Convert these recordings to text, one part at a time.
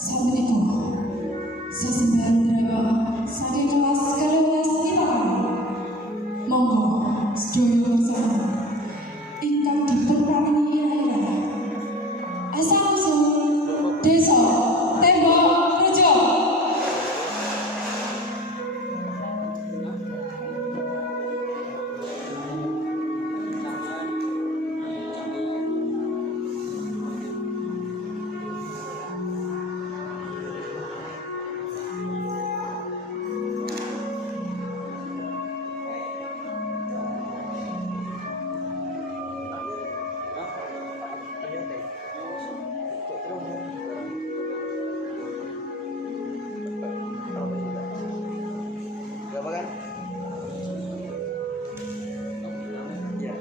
Assalamualaikum. Sesembahan drama saking kelas kelas IPA. Monggo sedaya bersama ingkang dipunparingi irah-irah. Asal-usul Desa Tembok Rejo. Berapa kan? Iya.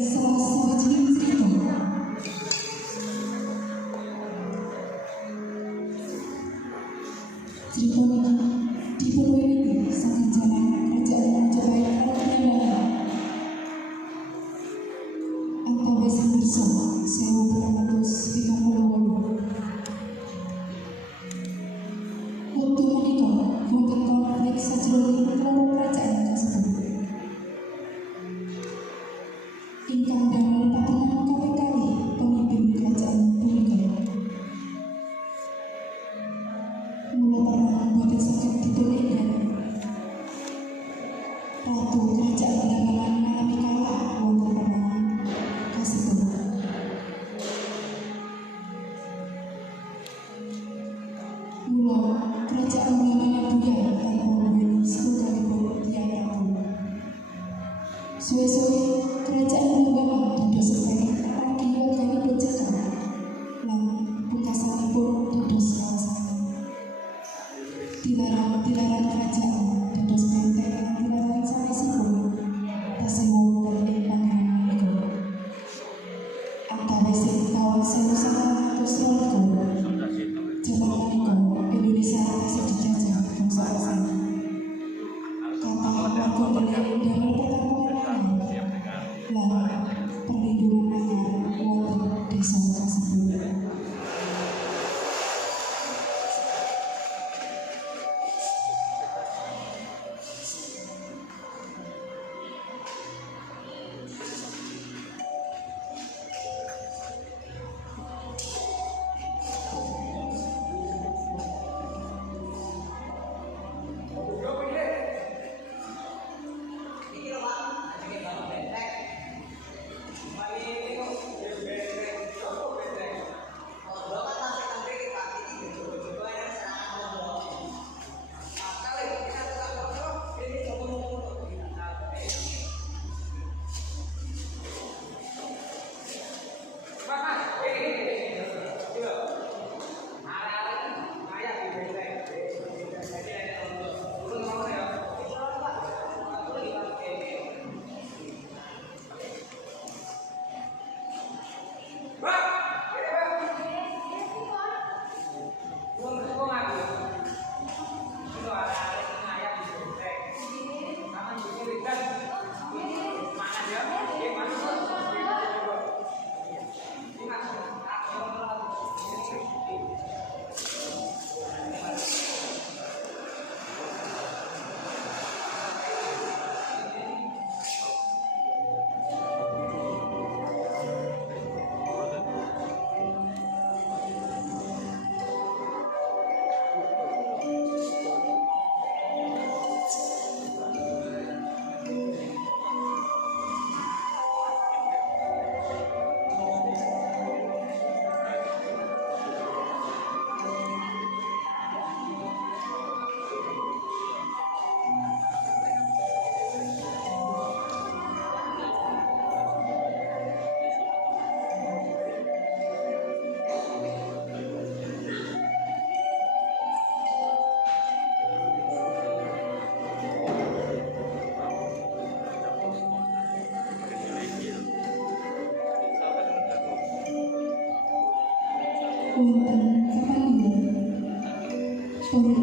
Salah sawijining crita niki dipunwiwiti saking jaman Kerajaan Majapahit Prambanan antawis pirsa 1858. Wektu menika wonten konflik sajroning loro kerajaan kasebut. Ingkang damel patengan kaping pemimpin kerajaan punika. Mula perang boten saged dipun-enggal. Ratu kerajaan Damalan ngalami kalah wonten perang kasebut. Mula kerajaan Damalan buyar tanpa nduwèni setunggalipun tiyang ratu. Suwe-suwe kerajaan Damalan dados sebagai rakyatipun jagat lan pungkasanipun dados kawasan. Tilaran kerajaan dados benteng lan tilaran sanesipun tasih wonten ing pangeran menika. Antawisipun taun 1912 jaman menika Indonesia tasih dijajah bangsa asing. Kathah warga ndeleng damel pertempuran lan perlindungan anyar wonten desa kasebut.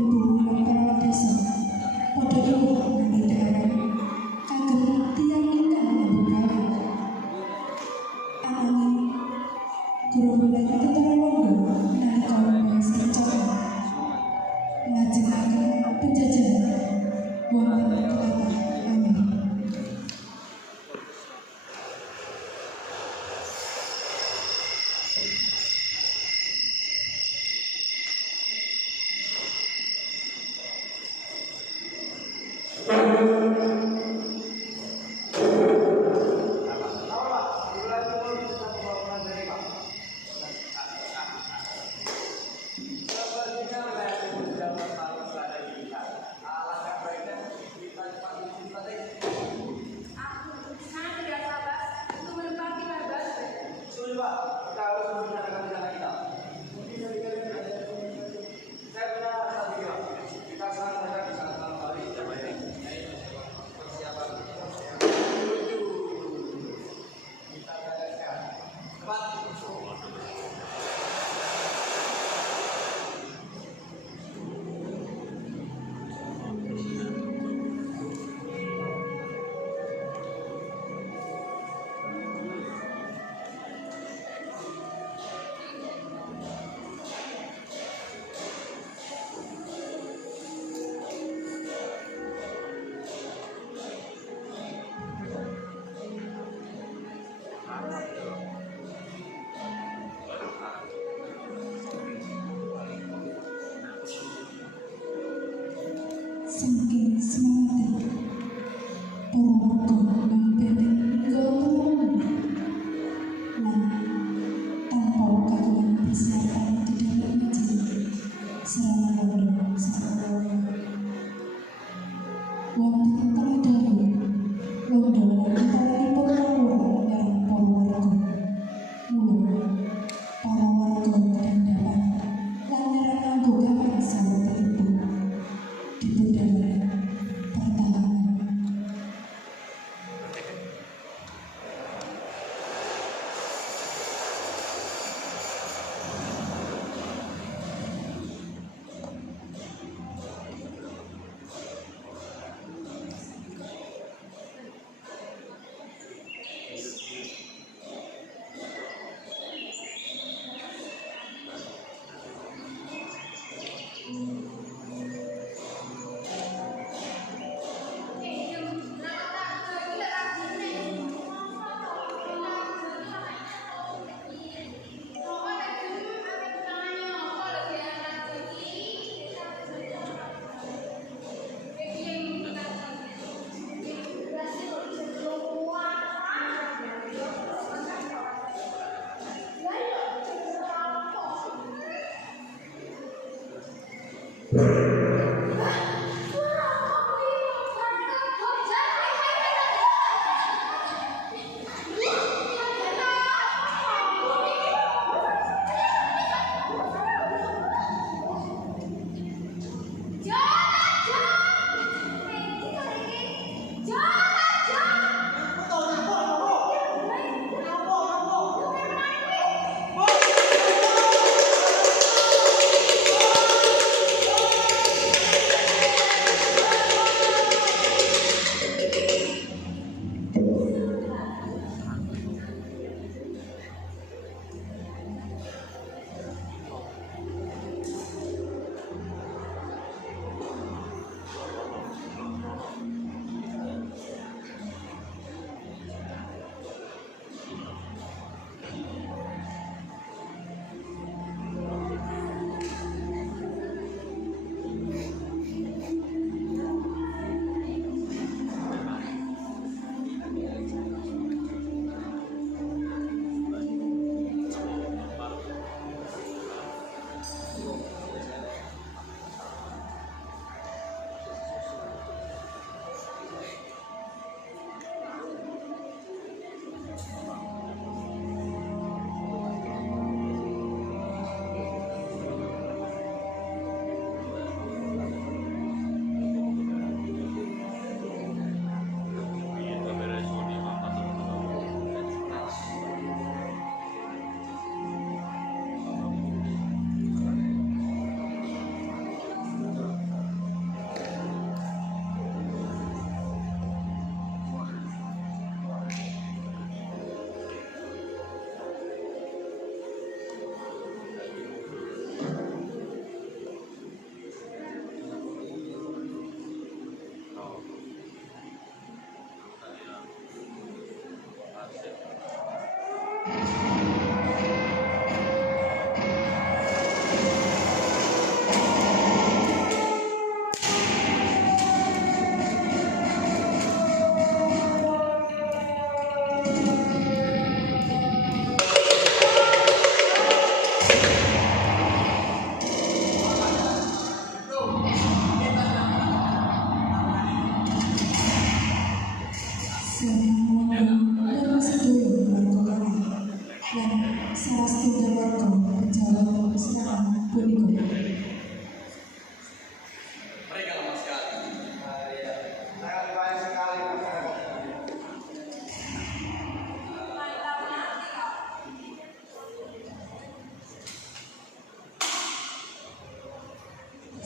ibu lan para desa padha iwuh nanging daharan kagem tiyang ingkang nyambut gawe. Ananging gerombolan ketara longgo nalika membahas rencana nglajengaken penjajahan wonten tlatah anyar. Saking semangatnya para warga lan benteng nggawa lan tanpa kagungan persiapan tidak majelis serangan londo sekolah wonten tengah dalu londo lan antaranipun lawuh nyerang para warga mula para warga kedandapan lan nyerang nganggo gaman sawetipun dipundamel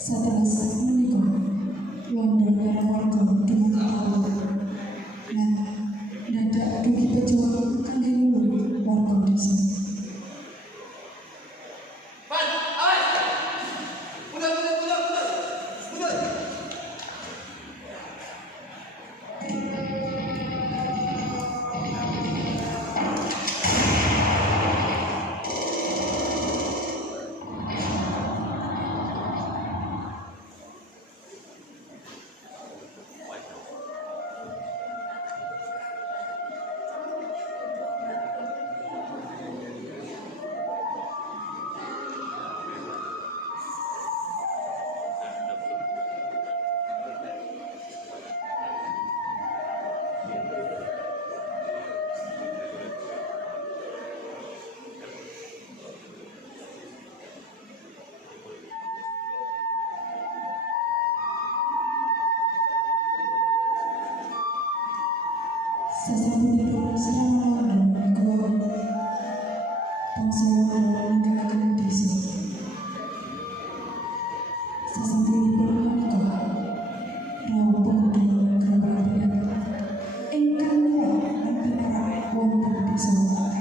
Setelah menikah, London warga dimana tahu. Nah, dadak dugi pejuang kangge lulu warga desa. Sesungguhnya selama London keluar bangsa meninggalkan desa. Sesungguhnya menikah, rau pengundi kerabat engkang niat membina wonten desa menikah.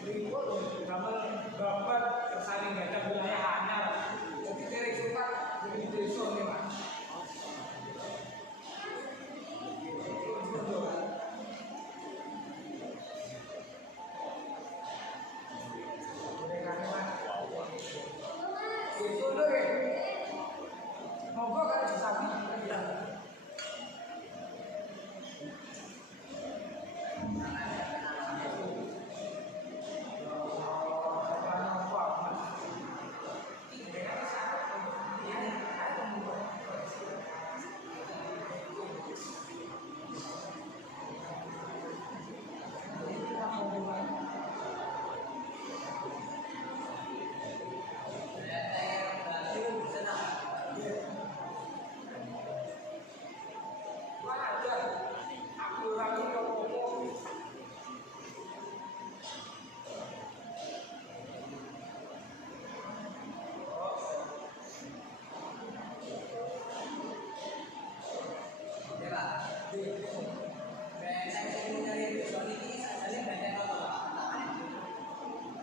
Berikut gambar babat tersaling gak ada wilayah anyar. Jadi dari suka dari desa nih mas. Monggo kan disapi bilang.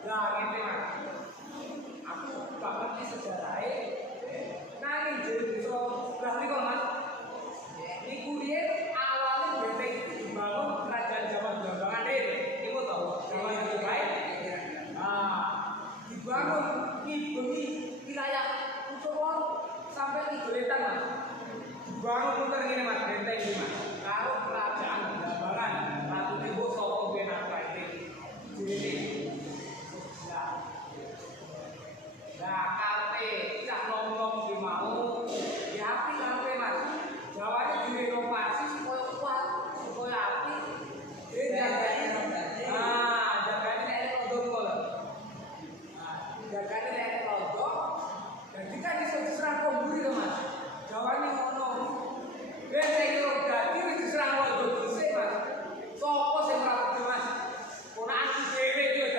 Nah, ini mas, aku gak ngerti sejarahnya. Nah, ini jadi bisa berarti kok mas. Ini kuliah awalnya benteng dibangun kerajaan zaman Blambangan deh. Ibu tahu, zaman yang baik. Nah, dibangun ngibungi wilayah Kucowong sampai Tigoletan mas. Dibangun muter ini mas, benteng ini mas. Kalau kerajaan Blambangan, Ratu Tibo Sokong Benaka ini. Jadi nah, kape cak nom-nom di mau diapi kape mas. Jawanya direnovasi supaya kuat, supaya api. Jaganya nek rodok kok. Jaganya nek rodok. Jadi kan iso diserang komburi to mas. Jawanya ngono. Nek iki dadi diserang rodok dhisik mas. Sopo sing ora mas? Ponakan dhewe iki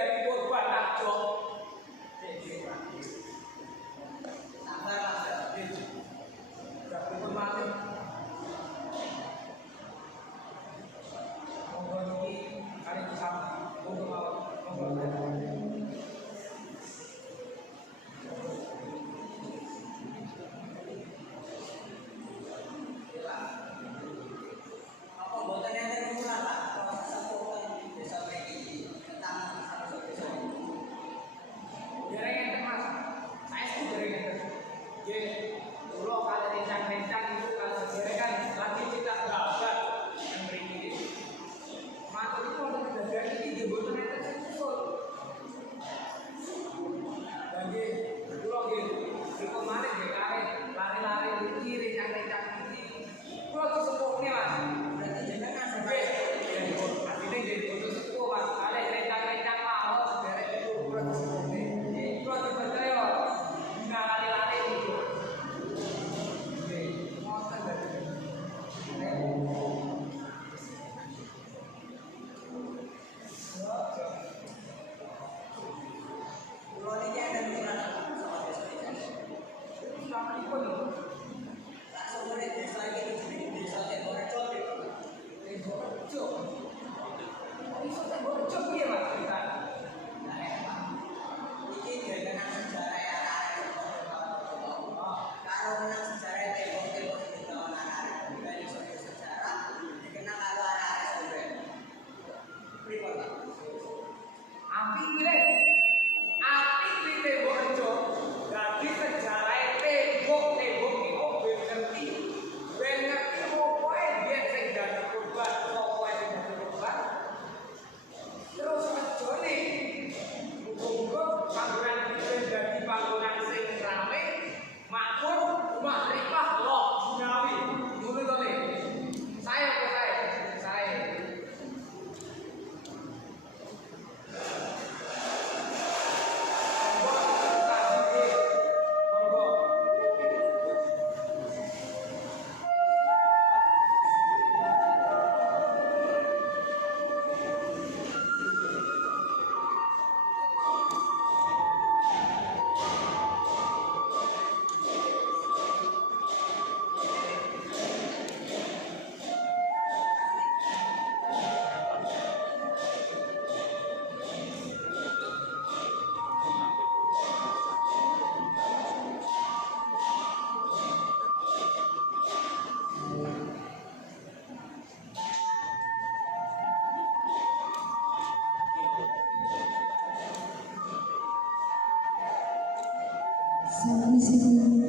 Sawisipun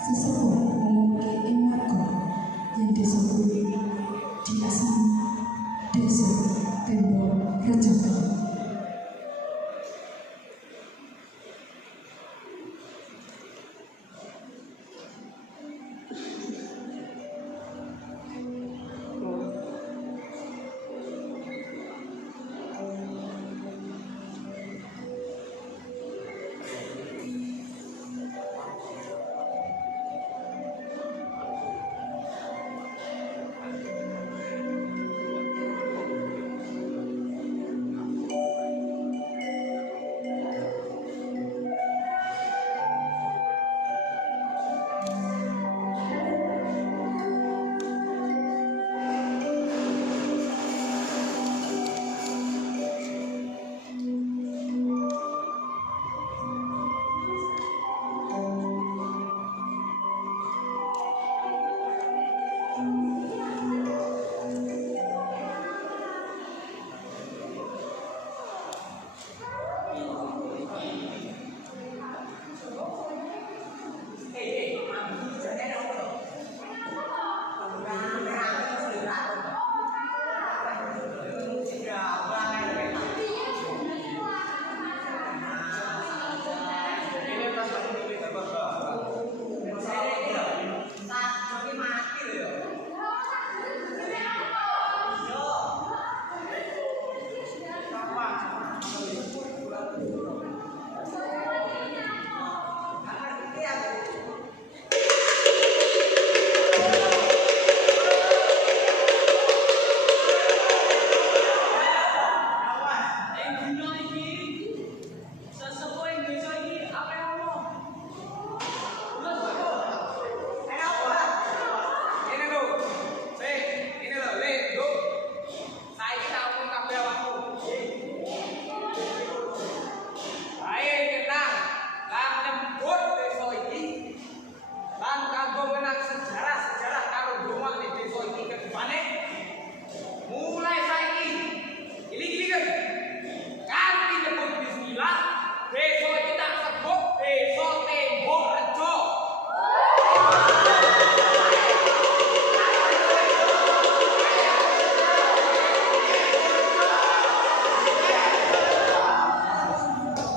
sesepuh balik ing warga yen desa kuwi diasani Desa Tembok Rejogo.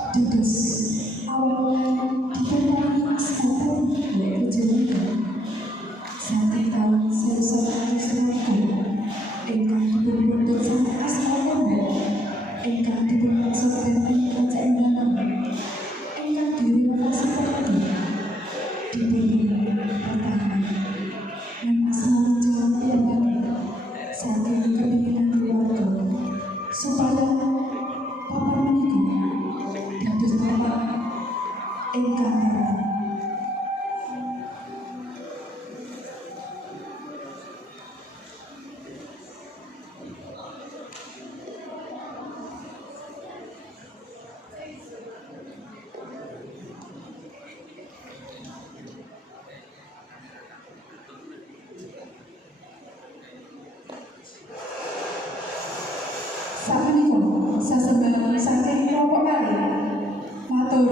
Tugas awalnya diperoleh sepupu Rejogo saking tahun 1900 ingkang dipunbentuk sampai asmana ingkang dipunmaksud benten kerajaan Belanda ingkang direnovasi penuh dipun pertahanan dan asmana jalan piyambak saking keinginan keluarga supaya papan menika dados papan ingkang terang. Sapunika sasembah saking kelompok kali matur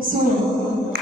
suwun.